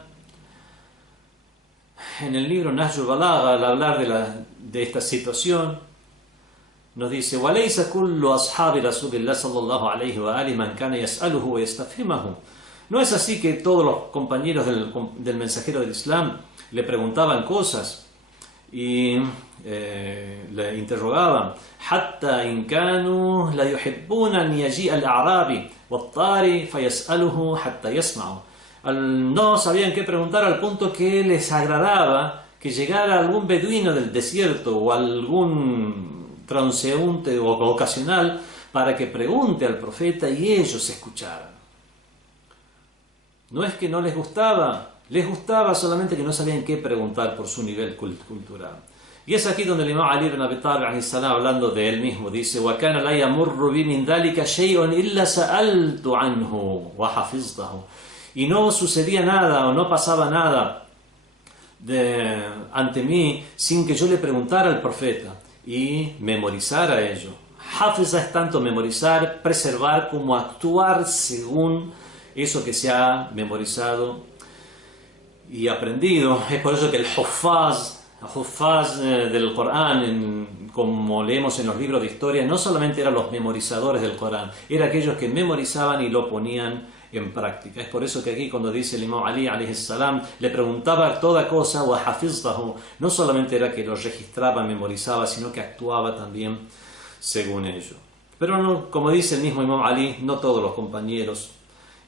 en el libro Nahjul Balagha. Al hablar de esta situación nos dice: وَلَيْسَ كُلُّ أَصْحَابِ رَسُولِ اللَّهِ صَلَّى اللَّهُ عَلَيْهِ وَآلِهِ مَنْ كَانَ يَسْأَلُهُ وَيَسْتَفْهِمَهُ. No es así que todos los compañeros del mensajero del Islam le preguntaban cosas y le interrogaban. حتى إن كانوا لا يحبون أن يجيء الأعرابي والطاري فيسأله حتى يسمعه. No sabían qué preguntar, al punto que les agradaba que llegara algún beduino del desierto o algún transeúnte o ocasional para que pregunte al profeta y ellos escucharan. No es que no les gustaba solamente que no sabían qué preguntar por su nivel cultural. Y es aquí donde el Imam Ali ibn Abi Talib, hablando de él mismo, dice: وَكَانَ لَا يَمُرُّ بِي مِنْ ذَلِكَ شَيْءٌ إِلَّا سَأَلْتُ عَنْهُ وَحَفِظْتَهُ. Y no sucedía nada o no pasaba nada ante mí sin que yo le preguntara al profeta y memorizara ello. Hafiza es tanto memorizar, preservar, como actuar según eso que se ha memorizado y aprendido. Es por eso que el Huffaz del Corán, como leemos en los libros de historia, no solamente eran los memorizadores del Corán, eran aquellos que memorizaban y lo ponían en práctica. Es por eso que aquí cuando dice el Imam Ali alayhi salam, le preguntaba toda cosa, wa hafiztahu, no solamente era que lo registraba, memorizaba, sino que actuaba también según ello. Pero no, como dice el mismo Imam Ali, no todos los compañeros.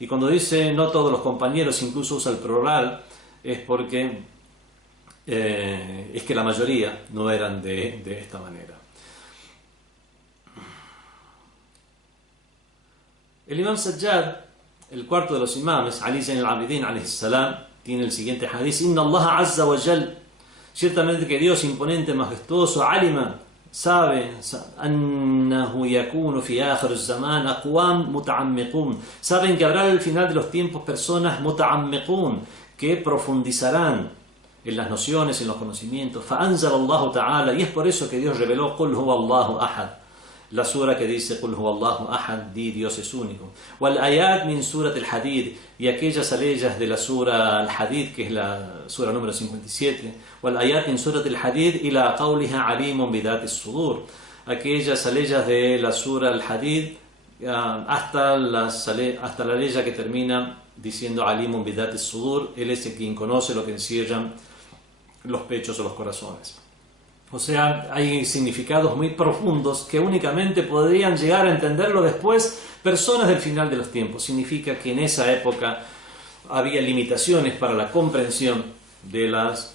Y cuando dice no todos los compañeros, incluso usa el plural, es porque es que la mayoría no eran de esta manera. El Imam Sajjad, el cuarto de los imames, Ali Zayn al-Abidin alayhi salam, tiene el siguiente hadith: Inna Allah azza wa jal, ciertamente que Dios imponente, majestuoso, alima, sabe, annahu yakunu fi akhir az-zaman aqwam muta'ammiqun, saben que habrá al final de los tiempos personas muta'ammiqun, que profundizarán en las nociones, en los conocimientos. فأنزل الله تعالى, y es por eso que Dios reveló قل هو الله أحد, la sura que dice قل هو الله أحد, di Dios es único. والآيات من سورة الحديد, y aquellas aleyas de la sura al-Hadid, que es la sura número 57. والآيات من سورة الحديد إلى قولها عليم بذات الصدور, aquellas aleyas de la sura al-Hadid hasta la aleya que termina diciendo alimun bidat as-sudur, él es el quien conoce lo que encierran los pechos o los corazones. O sea, hay significados muy profundos que únicamente podrían llegar a entenderlo después personas del final de los tiempos. Significa que en esa época había limitaciones para la comprensión de las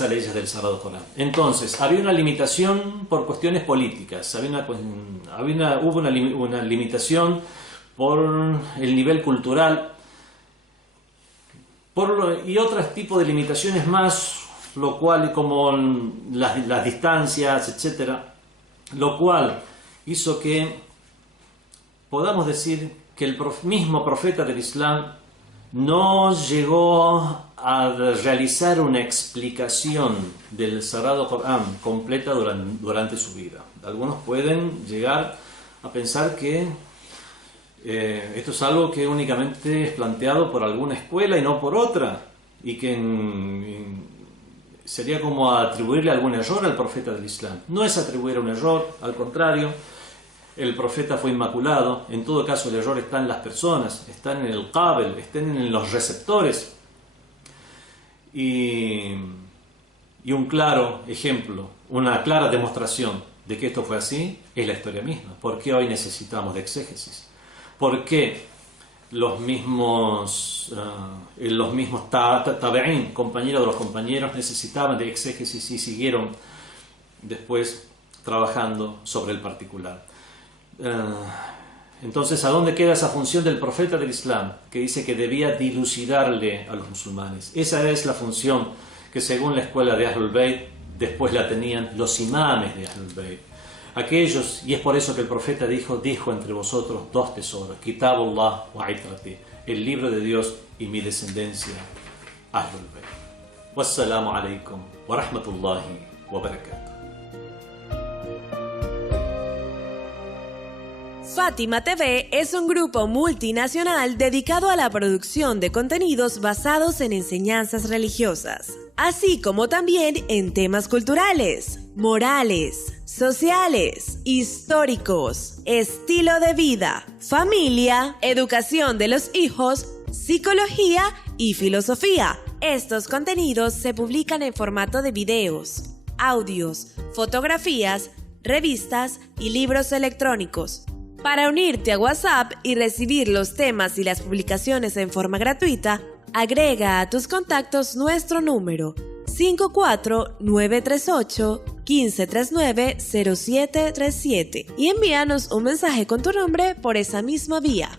aleyas del Sagrado Corán. Entonces, había una limitación por cuestiones políticas, hubo una limitación por el nivel cultural, y otros tipos de limitaciones más, lo cual, como las distancias, etc., lo cual hizo que podamos decir que el mismo profeta del Islam no llegó a realizar una explicación del Sagrado Corán completa durante su vida. Algunos pueden llegar a pensar que esto es algo que únicamente es planteado por alguna escuela y no por otra, y que sería como atribuirle algún error al profeta del Islam. No es atribuir un error, al contrario, el profeta fue inmaculado. En todo caso, el error está en las personas, está en el qabel, está en los receptores. Y un claro ejemplo, una clara demostración de que esto fue así, es la historia misma. ¿Por qué hoy necesitamos de exégesis? ¿Por qué los mismos tabe'ín, compañeros de los compañeros, necesitaban de exégesis y siguieron después trabajando sobre el particular? Entonces, ¿a dónde queda esa función del profeta del Islam, que dice que debía dilucidarle a los musulmanes? Esa es la función que, según la escuela de Ahlul Bayt, después la tenían los imames de Ahlul Bayt. Aquellos, y es por eso que el profeta dijo entre vosotros dos tesoros: Kitabullah wa itrati, el libro de Dios y mi descendencia, Ahlul Bayt. Wassalamu alaikum wa rahmatullahi wa barakatuh. Fátima TV es un grupo multinacional dedicado a la producción de contenidos basados en enseñanzas religiosas, así como también en temas culturales, morales, sociales, históricos, estilo de vida, familia, educación de los hijos, psicología y filosofía. Estos contenidos se publican en formato de videos, audios, fotografías, revistas y libros electrónicos. Para unirte a WhatsApp y recibir los temas y las publicaciones en forma gratuita, agrega a tus contactos nuestro número 54938-1539-0737 y envíanos un mensaje con tu nombre por esa misma vía.